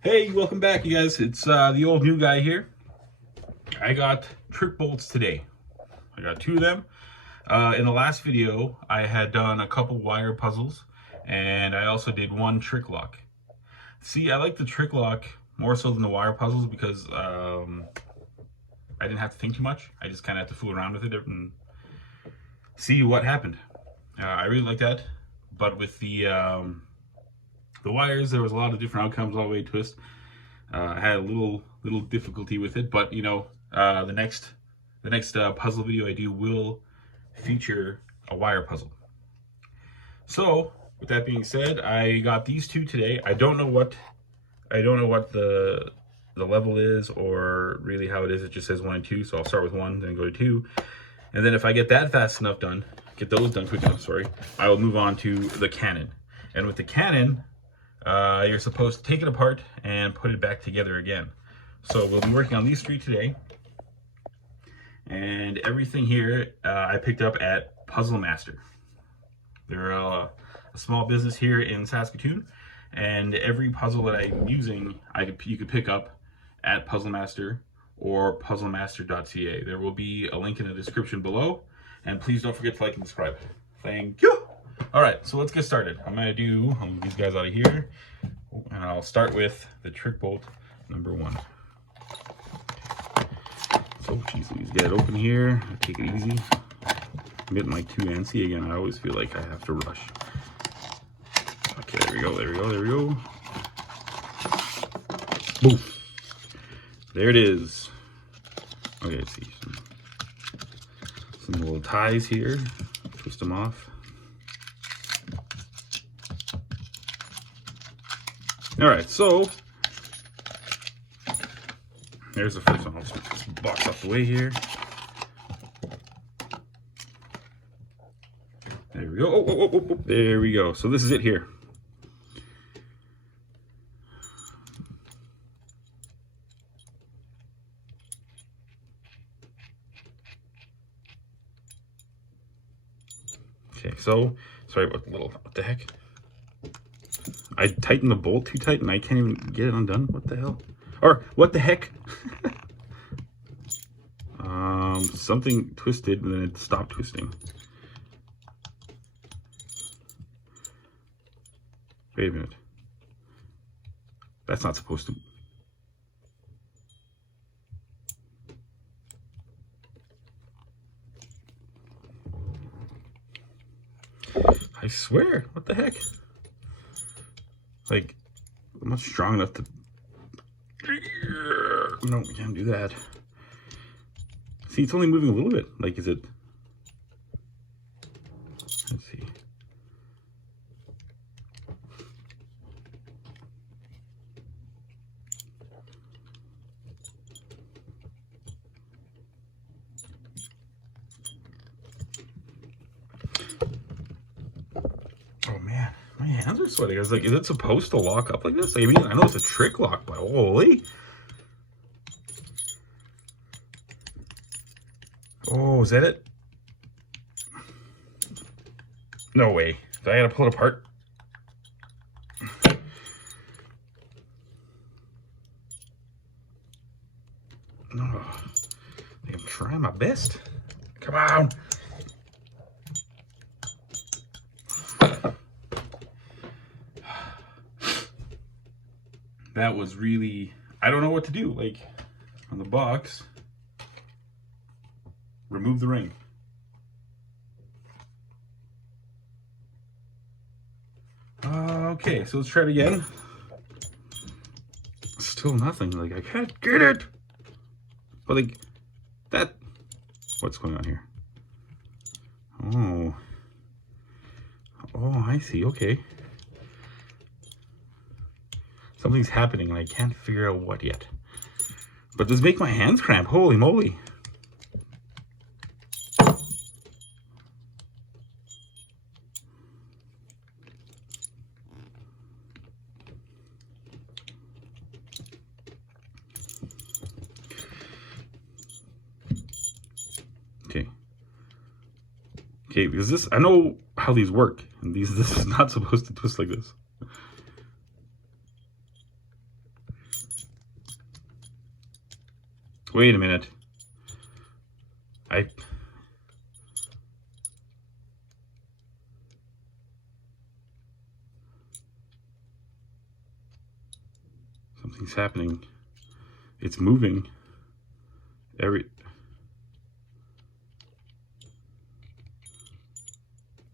Hey, welcome back, you guys. It's the old new guy here. I got trick bolts today. I got two of them. In the last video, I had done a couple wire puzzles, and I also did one trick lock. See, I like the trick lock more so than the wire puzzles because I didn't have to think too much. I just kind of had to fool around with it and see what happened. I really like that, but with the wires, there was a lot of different outcomes all the way to twist. I had a little difficulty with it, but you know, the next puzzle video I do will feature a wire puzzle. So with that being said, I got these two today. I don't know what the level is or really how it is. It just says 1 and 2, so I'll start with 1, then go to 2, and then if I get that fast enough done, get those done quick enough, sorry, I will move on to the cannon. And with the cannon, you're supposed to take it apart and put it back together again. So we'll be working on these three today. And everything here I picked up at Puzzle Master. They're a small business here in Saskatoon, and every puzzle that I'm using, you could pick up at Puzzle Master or puzzlemaster.ca. There will be a link in the description below, and please don't forget to like and subscribe. Thank you. All right, so let's get started. I'll move these guys out of here, and I'll start with the trick bolt number 1. So, geez, let's get it open here. Take it easy. I'm getting like too antsy again. I always feel like I have to rush. Okay, there we go, there we go, there we go. Boom. There it is. Okay, let's see. Some little ties here. Twist them off. All right, so there's the first one. I'll just move this box off the way here. There we go. Oh. There we go. So this is it here. Okay, so sorry about the little, what the heck? I tightened the bolt too tight and I can't even get it undone. What the hell? Or what the heck? Something twisted and then it stopped twisting. Wait a minute. That's not supposed to. I swear, what the heck? Like, I'm not strong enough to. No, we can't do that. See, it's only moving a little bit. Like, is it? Let's see. Oh man, my hands are sweating. I was like, is it supposed to lock up like this? I mean, I know it's a trick lock, but holy. Oh, is that it? No way. I gotta pull it apart. No. I'm trying my best. Come on. That was really, I don't know what to do. Like, on the box, remove the ring. Okay, so let's try it again. Still nothing. Like, I can't get it. But like, that, what's going on here? Oh, I see. Okay. Something's happening and I can't figure out what yet. But does make my hands cramp. Holy moly. Okay, because this, I know how these work, and this is not supposed to twist like this. Wait a minute. Something's happening. It's moving.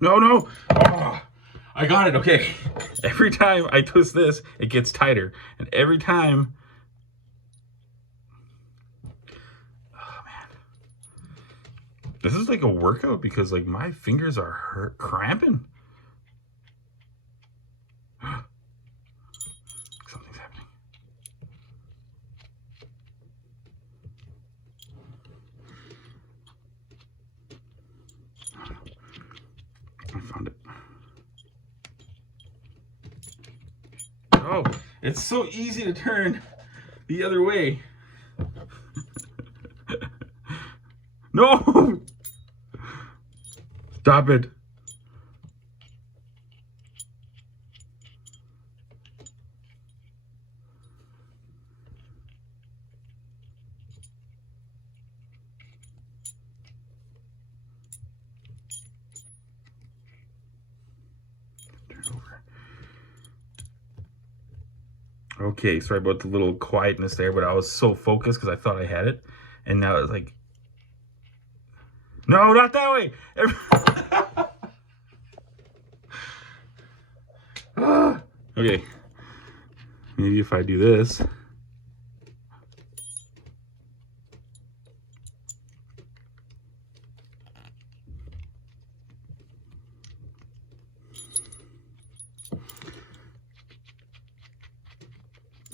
No! Oh, I got it, okay. Every time I twist this, it gets tighter. And every time... Oh, man. This is like a workout because like my fingers are cramping. Something's happening. I found it. Oh, it's so easy to turn the other way. No! Stop it. Turn over. Okay, sorry about the little quietness there, but I was so focused because I thought I had it. And now it's like, no, not that way. Okay, maybe if I do this.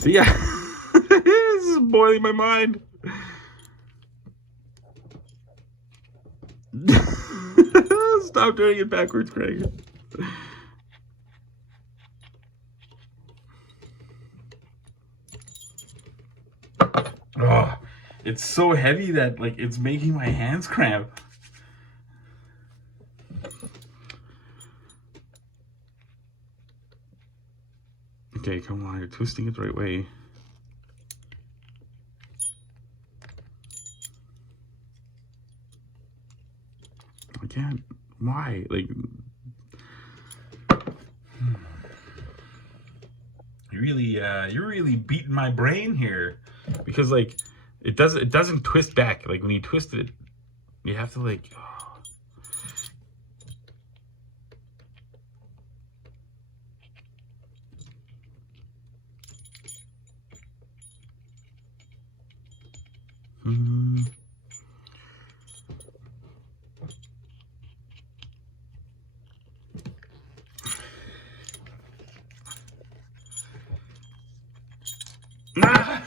See, yeah, this is boiling my mind. Stop doing it backwards, Craig. Oh, it's so heavy that like it's making my hands cramp. Okay, come on, you're twisting it the right way. I can't. Why? Like, you're really beating my brain here, because like it doesn't twist back. Like when you twist it, you have to like.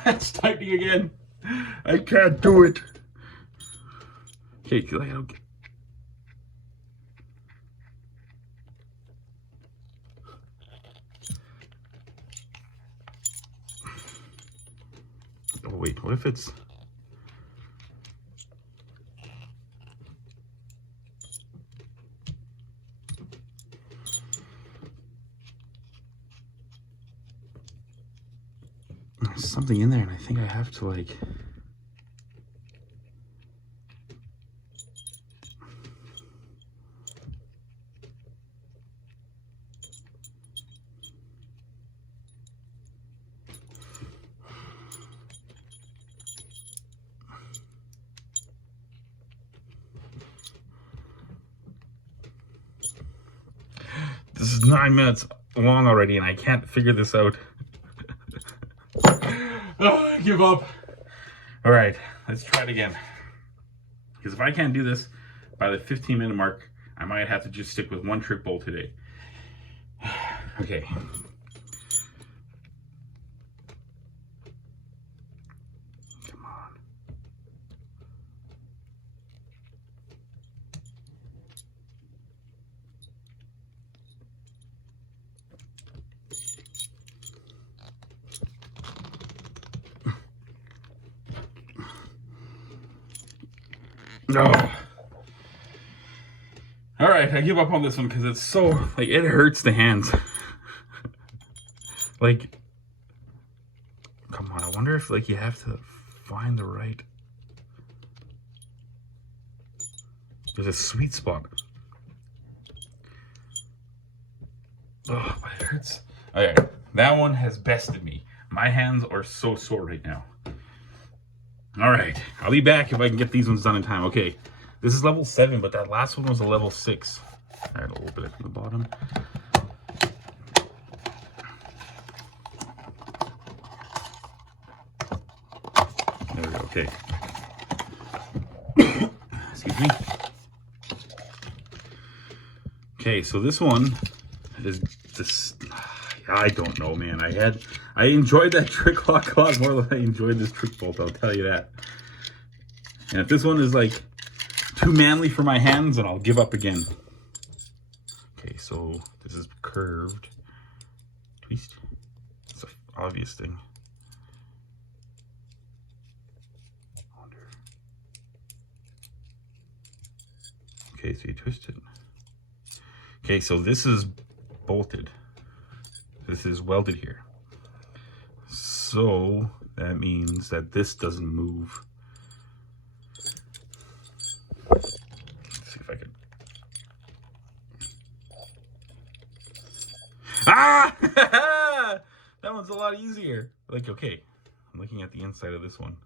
It's typing again. I can't do it. Okay, because I don't get. Oh wait, what if it's? There's something in there, and I think I have to like. This is 9 minutes long already, and I can't figure this out. Oh, I give up. All right, let's try it again. Because if I can't do this by the 15-minute mark, I might have to just stick with one trick bolt today. Okay. Come on. No. All right, I give up on this one because it's so, like, it hurts the hands. Like, come on, I wonder if, like, you have to find the right There's a sweet spot. Oh, but it hurts. Okay, that one has bested me. My hands are so sore right now. All right, I'll be back if I can get these ones done in time. Okay, this is level 7, but that last one was a level 6. All right, I'll open it from the bottom. There we go, okay. Excuse me. Okay, so this one is this. I don't know, man. I enjoyed that trick lock a lot more than I enjoyed this trick bolt, I'll tell you that. And if this one is like too manly for my hands, then I'll give up again. Okay, so this is curved. Twist. It's an obvious thing. Okay, so you twist it. Okay, so this is bolted. This is welded here. So that means that this doesn't move. Let's see if I can. Ah! That one's a lot easier. Like, okay, I'm looking at the inside of this one.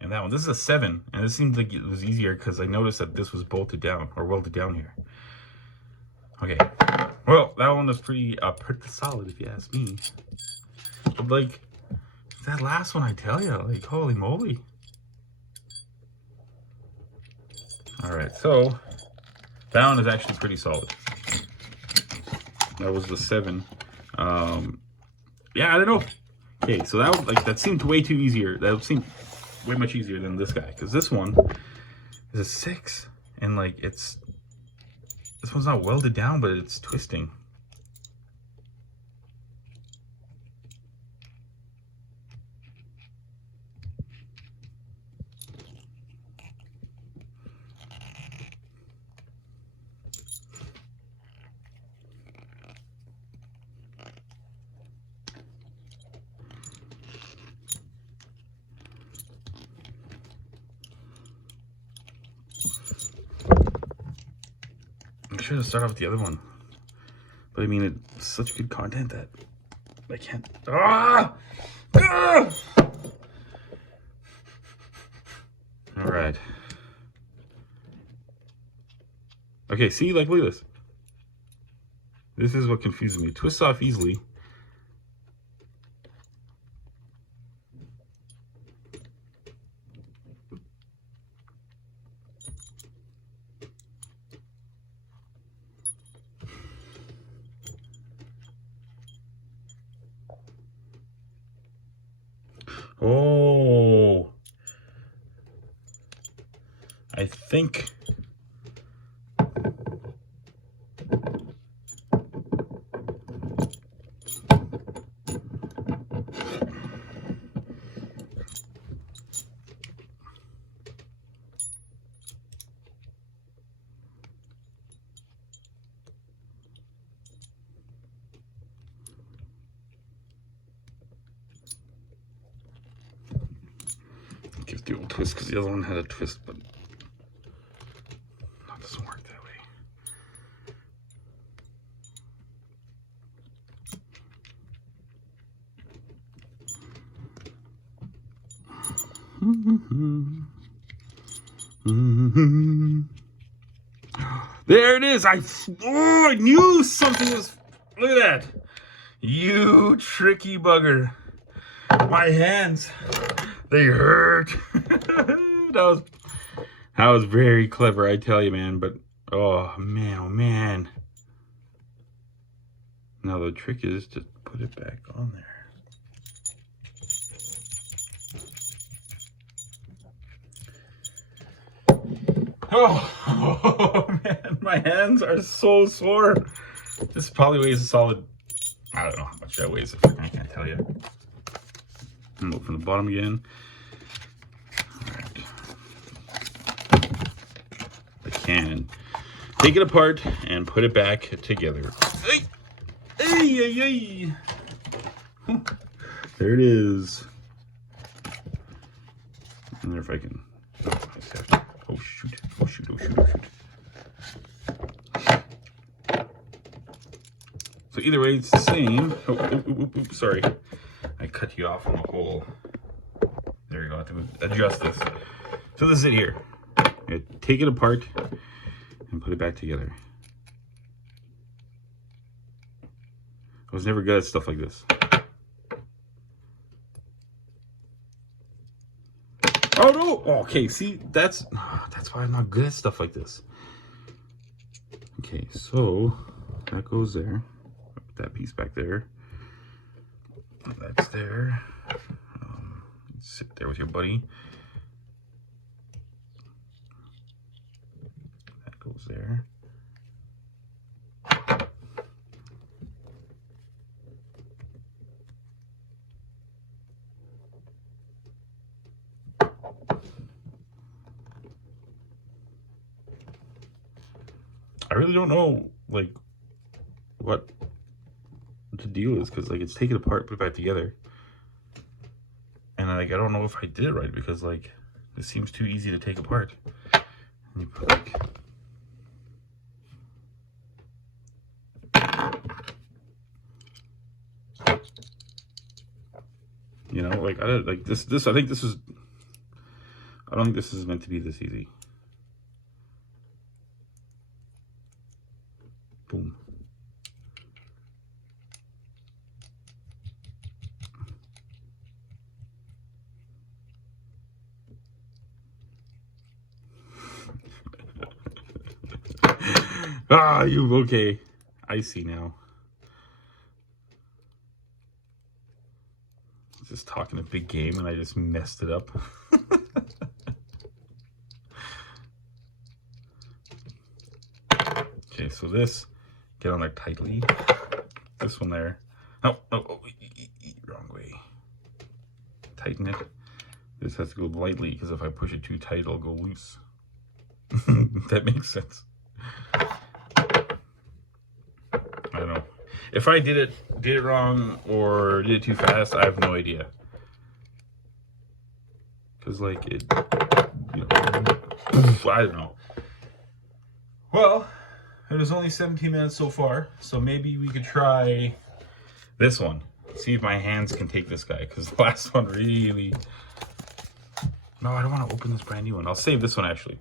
And that one, this is a 7, and this seems like it was easier because I noticed that this was bolted down or welded down here. Okay, well, that one was pretty solid if you ask me. But like, that last one, I tell you, like, holy moly. All right, so that one is actually pretty solid. That was the 7. Yeah, I don't know. Okay, so that was, like, that seemed way too easier. That seemed way much easier than this guy, because this one is a 6, and like this one's not welded down, but it's twisting. I should have started off with the other one, but I mean, it's such good content that I can't. Ah! Ah! All right. Okay, see, like, look at this. This is what confuses me. It twists off easily. Oh, I think. Give the old twist because the other one had a twist, but that doesn't work that way. There it is. I knew something was. Look at that. You tricky bugger. My hands, they hurt. that was very clever, I tell you, man. But oh man. Now the trick is to put it back on there. Oh man, my hands are so sore. This probably weighs a solid, I don't know how much that weighs. I can't tell you. And look from the bottom again. All right. I can take it apart and put it back together. Hey! Hey, hey, hey. There it is. I wonder if I can. Oh shoot! Oh shoot! shoot, oh shoot, oh shoot. So either way, it's the same. Sorry. I cut you off on the hole. There you go. I have to adjust this. So this is it here. Take it apart and put it back together. I was never good at stuff like this. Oh no! Okay, see, that's why I'm not good at stuff like this. Okay, so that goes there. Put that piece back there. That's there. Sit there with your buddy. That goes there. I really don't know, like, what the deal is, because, like, it's taken apart, put it back together. And, like, I don't know if I did it right, because, like, this seems too easy to take apart. And you put, like... You know, like, I think this is... I don't think this is meant to be this easy. Boom. Ah, you okay? I see now. Just talking a big game and I just messed it up. Okay, so this, get on there tightly. This one there. No, oh, wrong way. Tighten it. This has to go lightly because if I push it too tight, it'll go loose. That makes sense. I don't know. If I did it wrong or did it too fast, I have no idea. Because, like, it, you know, I don't know. Well, it was only 17 minutes so far, so maybe we could try this one. See if my hands can take this guy, because the last one really... No, I don't want to open this brand new one. I'll save this one, actually.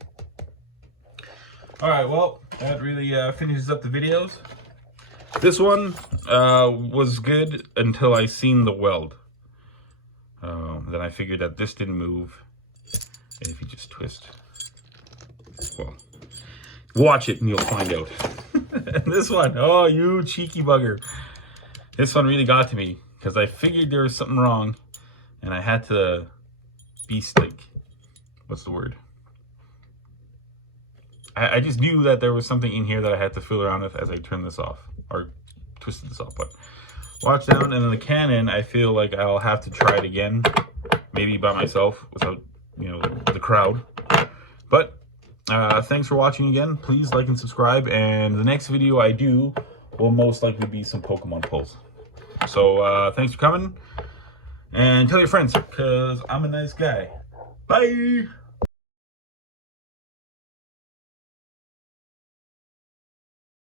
Alright, well, that really finishes up the videos. This one was good until I seen the weld. Then I figured that this didn't move. And if you just twist... Well... Watch it and you'll find out. And this one, oh, you cheeky bugger. This one really got to me because I figured there was something wrong and I had to be like, what's the word? I just knew that there was something in here that I had to fiddle around with as I turned this off or twisted this off. But watch down, and then the Canon, I feel like I'll have to try it again, maybe by myself without, you know, the crowd. But thanks for watching again. Please like and subscribe, and the next video I do will most likely be some Pokemon pulls. So thanks for coming, and tell your friends, because I'm a nice guy. Bye!